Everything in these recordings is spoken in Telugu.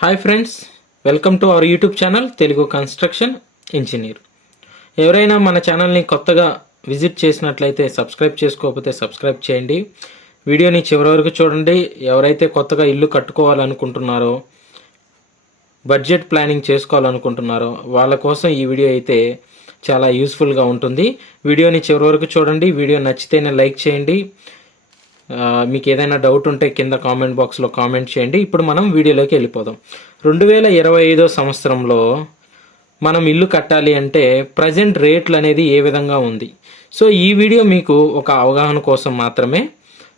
Hi friends, welcome to our YouTube channel Telugu construction engineer. ఎవరైనా మన ఛానల్ని కొత్తగా విజిట్ చేసినట్లయితే సబ్స్క్రైబ్ చేసుకోకపోతే సబ్స్క్రైబ్ చేయండి. వీడియోని చివరి వరకు చూడండి. ఎవరైతే కొత్తగా ఇల్లు కట్టుకోవాలనుకుంటున్నారో, బడ్జెట్ ప్లానింగ్ చేసుకోవాలనుకుంటున్నారో వాళ్ళ కోసం ఈ వీడియో అయితే చాలా యూస్ఫుల్గా ఉంటుంది. వీడియోని చివరి వరకు చూడండి. వీడియో నచ్చితేనే లైక్ చేయండి. మీకు ఏదైనా డౌట్ ఉంటే కింద కామెంట్ బాక్స్లో కామెంట్ చేయండి. ఇప్పుడు మనం వీడియోలోకి వెళ్ళిపోదాం. 2025 సంవత్సరంలో మనం ఇల్లు కట్టాలి అంటే ప్రజెంట్ రేట్లు అనేది ఏ విధంగా ఉంది. సో ఈ వీడియో మీకు ఒక అవగాహన కోసం మాత్రమే.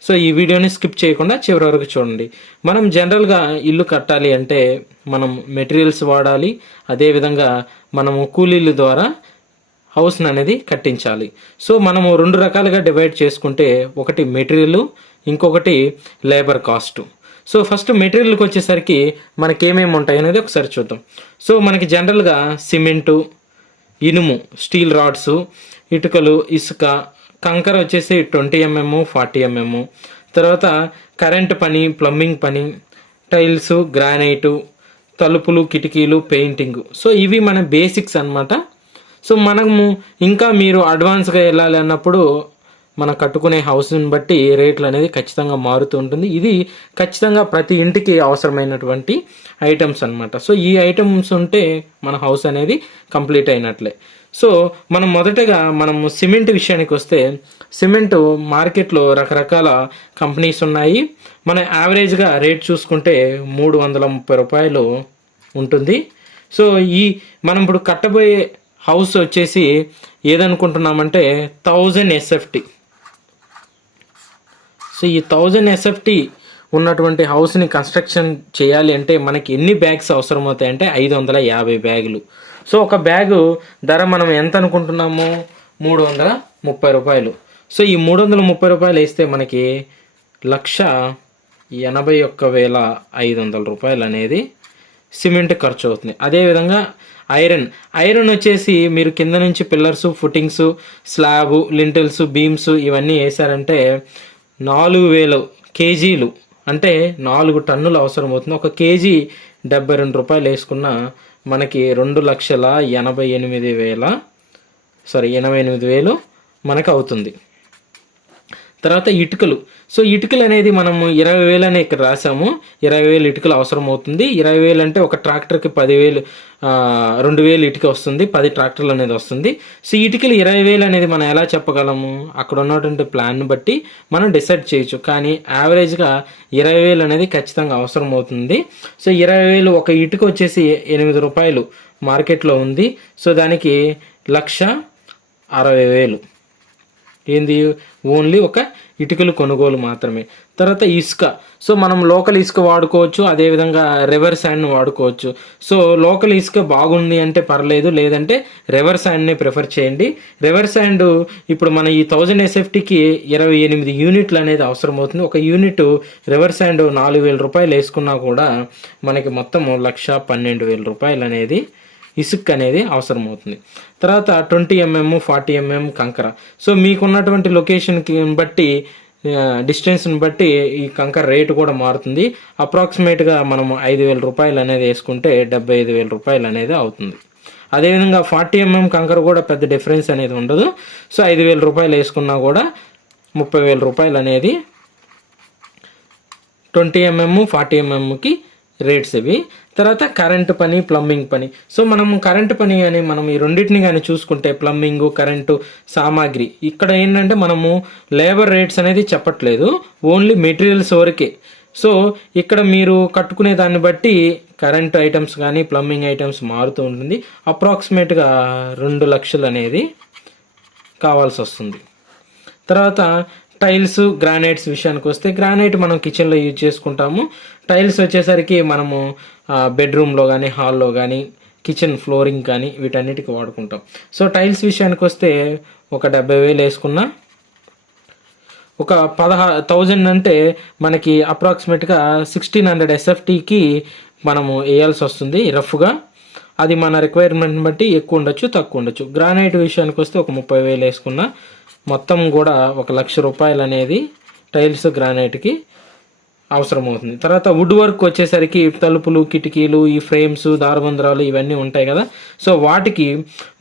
సో ఈ వీడియోని స్కిప్ చేయకుండా చివరి వరకు చూడండి. మనం జనరల్గా ఇల్లు కట్టాలి అంటే మనం మెటీరియల్స్ వాడాలి. అదేవిధంగా మనము కూలీల ద్వారా హౌస్ని అనేది కట్టించాలి. సో మనము 2 రకాలుగా డివైడ్ చేసుకుంటే, ఒకటి మెటీరియల్, ఇంకొకటి లేబర్ కాస్ట్. సో ఫస్ట్ మెటీరియల్కి వచ్చేసరికి మనకి ఏమేమి ఉంటాయి అనేది ఒకసారి చూద్దాం. సో మనకి జనరల్గా సిమెంటు, ఇనుము, స్టీల్ రాడ్స్, ఇటుకలు, ఇసుక, కంకర వచ్చేసి 20 mm, 40 mm. తర్వాత కరెంట్ పని, ప్లంబింగ్ పని, టైల్స్, గ్రానైటు, తలుపులు, కిటికీలు, పెయింటింగ్. సో ఇవి మన బేసిక్స్ అన్నమాట. సో మనము ఇంకా మీరు అడ్వాన్స్గా వెళ్ళాలి అన్నప్పుడు మనం కట్టుకునే హౌస్ని బట్టి రేట్లు అనేది ఖచ్చితంగా మారుతూ ఉంటుంది. ఇది ఖచ్చితంగా ప్రతి ఇంటికి అవసరమైనటువంటి ఐటమ్స్ అన్నమాట. సో ఈ ఐటమ్స్ ఉంటే మన హౌస్ అనేది కంప్లీట్ అయినట్లే. సో మనం మొదటగా మనము సిమెంట్ విషయానికి వస్తే, సిమెంట్ మార్కెట్లో రకరకాల కంపెనీస్ ఉన్నాయి. మన యావరేజ్గా రేట్ చూసుకుంటే 330 రూపాయలు ఉంటుంది. సో మనం ఇప్పుడు కట్టబోయే హౌస్ వచ్చేసి ఏదనుకుంటున్నామంటే 1000 SFT. సో ఈ 1000 SFT ఉన్నటువంటి హౌస్ని కన్స్ట్రక్షన్ చేయాలి అంటే మనకి ఎన్ని బ్యాగ్స్ అవసరం అవుతాయంటే 550 బ్యాగులు. సో ఒక బ్యాగు ధర మనం ఎంత అనుకుంటున్నాము? 330 రూపాయలు. సో ఈ 330 రూపాయలు వేస్తే మనకి 1,81,500 రూపాయలు అనేది సిమెంట్ ఖర్చు అవుతుంది. అదేవిధంగా ఐరన్ వచ్చేసి మీరు కింద నుంచి pillars, footings, slab, lintels, beams ఇవన్నీ వేసారంటే 4000 కేజీలు అంటే 4 టన్నులు అవసరం అవుతుంది. ఒక కేజీ 72 రూపాయలు వేసుకున్న మనకి 2,88,000 మనకు అవుతుంది. తర్వాత ఇటుకలు. సో ఇటుకలు అనేది మనము 20,000 అని ఇక్కడ రాసాము. 20,000 ఇటుకలు అవసరం అవుతుంది. 20,000 అంటే ఒక ట్రాక్టర్కి 2,000 ఇటుక వస్తుంది. 10 ట్రాక్టర్లు అనేది వస్తుంది. సో ఇటుకలు 20,000 అనేది మనం ఎలా చెప్పగలము? అక్కడ ఉన్నటువంటి ప్లాన్ బట్టి మనం డిసైడ్ చేయొచ్చు. కానీ యావరేజ్గా 20,000 అనేది ఖచ్చితంగా అవసరం అవుతుంది. సో 20,000 ఒక ఇటుక వచ్చేసి 8 రూపాయలు మార్కెట్లో ఉంది. సో దానికి 1,60,000 ఏంది? ఓన్లీ ఒక ఇటుకలు కొనుగోలు మాత్రమే. తర్వాత ఇసుక. సో మనం లోకల్ ఇసుక వాడుకోవచ్చు, అదేవిధంగా రివర్ శాండ్ని వాడుకోవచ్చు. సో లోకల్ ఇసుక బాగుంది అంటే పర్లేదు, లేదంటే రివర్ శాండ్ని ప్రిఫర్ చేయండి. రివర్ శాండ్ ఇప్పుడు మన ఈ 1000 SFTకి 28 యూనిట్లు అనేది అవసరం అవుతుంది. ఒక యూనిట్ రివర్ శాండ్ 4,000 రూపాయలు వేసుకున్నా కూడా మనకి మొత్తం 1,12,000 రూపాయలు అనేది ఇసుక అనేది అవసరం అవుతుంది. తర్వాత 20 mm, 40 mm కంకర. సో మీకున్నటువంటి లొకేషన్కి బట్టి, డిస్టెన్స్ని బట్టి ఈ కంకర రేటు కూడా మారుతుంది. అప్రాక్సిమేట్గా మనము 5,000 రూపాయలు అనేది వేసుకుంటే 75,000 రూపాయలు అనేది అవుతుంది. అదేవిధంగా 40 mm కంకర కూడా పెద్ద డిఫరెన్స్ అనేది ఉండదు. సో 5,000 రూపాయలు వేసుకున్నా కూడా 30,000 రూపాయలు అనేది 20 mm, 40 mmకి రేట్స్ ఇవి. తర్వాత కరెంటు పని, ప్లంబింగ్ పని. సో మనము కరెంటు పని అని మనం ఈ రెండింటిని కానీ చూసుకుంటే, ప్లంబింగ్, కరెంటు సామాగ్రి, ఇక్కడ ఏంటంటే మనము లేబర్ రేట్స్ అనేది చెప్పట్లేదు, ఓన్లీ మెటీరియల్స్ వరకే. సో ఇక్కడ మీరు కట్టుకునే దాన్ని బట్టి కరెంటు ఐటమ్స్ కానీ ప్లంబింగ్ ఐటమ్స్ మారుతూ ఉంటుంది. అప్రాక్సిమేట్గా 2 లక్షలు అనేది కావాల్సి వస్తుంది. తర్వాత టైల్స్, గ్రానైట్స్ విషయానికి వస్తే, గ్రానైట్ మనం కిచెన్లో యూజ్ చేసుకుంటాము. టైల్స్ వచ్చేసరికి మనము బెడ్రూమ్లో కానీ, హాల్లో కానీ, కిచెన్ ఫ్లోరింగ్ కానీ వీటన్నిటికి వాడుకుంటాం. సో టైల్స్ విషయానికి వస్తే ఒక 70,000 వేసుకున్నా ఒక 10,000 అంటే మనకి అప్రాక్సిమేట్గా 1,600 SFTకి మనము వేయాల్సి వస్తుంది రఫ్గా. అది మన రిక్వైర్మెంట్ని బట్టి ఎక్కువ ఉండొచ్చు, తక్కువ ఉండొచ్చు. గ్రానైట్ విషయానికి వస్తే ఒక 30,000 వేసుకున్నా మొత్తం కూడా 1,00,000 రూపాయలు అనేది టైల్స్, గ్రానైట్కి అవసరం అవుతుంది. తర్వాత వుడ్ వర్క్ వచ్చేసరికి తలుపులు, కిటికీలు, ఈ ఫ్రేమ్స్, దారబంధరాలు ఇవన్నీ ఉంటాయి కదా. సో వాటికి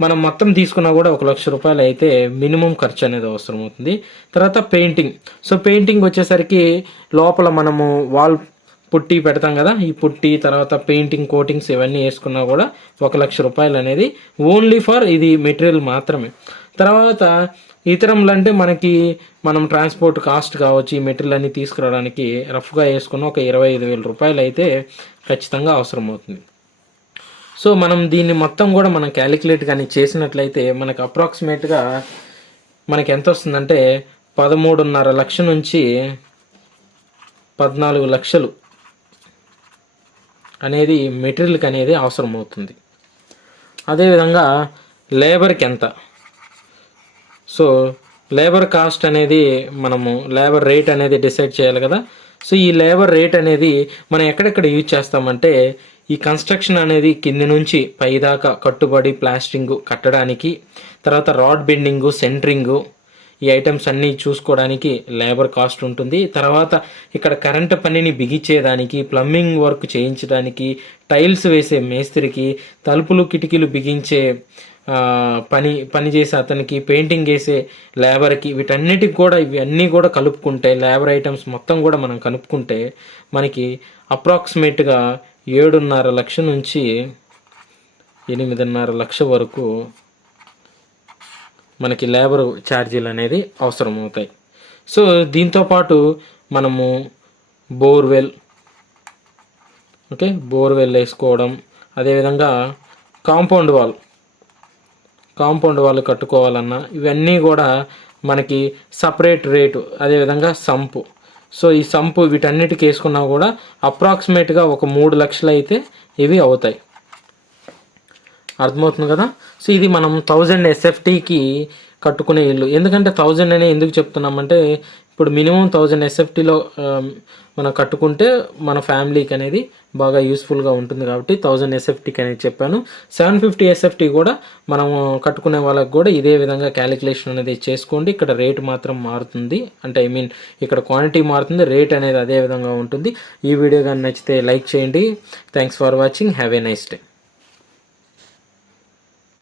మనం మొత్తం తీసుకున్నా కూడా 1 లక్ష రూపాయలు అయితే మినిమం ఖర్చు అనేది అవసరం అవుతుంది. తర్వాత పెయింటింగ్. సో పెయింటింగ్ వచ్చేసరికి లోపల మనము వాల్ పుట్టి పెడతాం కదా, ఈ పుట్టి తర్వాత పెయింటింగ్ కోటింగ్స్ ఇవన్నీ వేసుకున్నా కూడా 1 లక్ష రూపాయలు అనేది ఓన్లీ ఫర్ ఇది మెటీరియల్ మాత్రమే. తర్వాత ఇతరములు అంటే మనం ట్రాన్స్పోర్ట్ కాస్ట్ కావచ్చు, ఈ మెటీరియల్ అన్ని తీసుకురావడానికి రఫ్గా వేసుకున్న ఒక 25,000 రూపాయలు అయితే ఖచ్చితంగా అవసరం అవుతుంది. సో మనం దీన్ని మొత్తం కూడా మనం క్యాలిక్యులేట్ కానీ చేసినట్లయితే మనకు అప్రాక్సిమేట్గా మనకి ఎంత వస్తుందంటే 13.5 లక్షల నుంచి 14 లక్షలు అనేది మెటీరియల్కి అనేది అవసరం అవుతుంది. అదేవిధంగా లేబర్కి ఎంత, సో లేబర్ కాస్ట్ అనేది మనము లేబర్ రేట్ అనేది డిసైడ్ చేయాలి కదా. సో ఈ లేబర్ రేట్ అనేది మనం ఎక్కడెక్కడ యూజ్ చేస్తామంటే ఈ కన్స్ట్రక్షన్ అనేది కింది నుంచి పై దాకా కట్టుబడి ప్లాస్టింగ్ కట్టడానికి, తర్వాత రాడ్ బెండింగు, సెంటరింగు, ఈ ఐటమ్స్ అన్నీ చూసుకోవడానికి లేబర్ కాస్ట్ ఉంటుంది. తర్వాత ఇక్కడ కరెంటు పనిని బిగించేదానికి, ప్లంబింగ్ వర్క్ చేయించడానికి, టైల్స్ వేసే మేస్త్రికి, తలుపులు కిటికీలు బిగించే పని చేసే అతనికి, పెయింటింగ్ వేసే లేబర్కి, వీటన్నిటికి కూడా ఇవన్నీ కూడా కలుపుకుంటే లేబర్ ఐటమ్స్ మొత్తం కూడా మనం కలుపుకుంటే మనకి అప్రాక్సిమేట్గా 7.5 లక్షల నుంచి 8.5 లక్షల వరకు మనకి లేబర్ ఛార్జీలు అనేది అవసరం అవుతాయి. సో దీంతోపాటు మనము బోర్వెల్ వేసుకోవడం, అదేవిధంగా కాంపౌండ్ వాల్ కట్టుకోవాలన్నా ఇవన్నీ కూడా మనకి సపరేట్ రేటు. అదేవిధంగా సంపు. సో ఈ సంపు వీటన్నిటికి వేసుకున్నా కూడా అప్రాక్సిమేట్గా ఒక 3 లక్షలు అయితే ఇవి అవుతాయి. అర్థమవుతుంది కదా. సో ఇది మనం 1000 SFTకి కట్టుకునే ఇల్లు. ఎందుకంటే 1000 అనే ఎందుకు చెప్తున్నామంటే ఇప్పుడు మినిమం 1000 SFTలో మనం కట్టుకుంటే మన ఫ్యామిలీకి అనేది బాగా యూస్ఫుల్గా ఉంటుంది కాబట్టి 1000 SFTకి అనేది చెప్పాను. 750 SFT కూడా మనము కట్టుకునే వాళ్ళకి కూడా ఇదే విధంగా క్యాలిక్యులేషన్ అనేది చేసుకోండి. ఇక్కడ రేట్ మాత్రం మారుతుంది, అంటే ఇక్కడ క్వాంటిటీ మారుతుంది, రేట్ అనేది అదే విధంగా ఉంటుంది. ఈ వీడియో కానీ నచ్చితే లైక్ చేయండి. Thanks for watching. Have a nice day.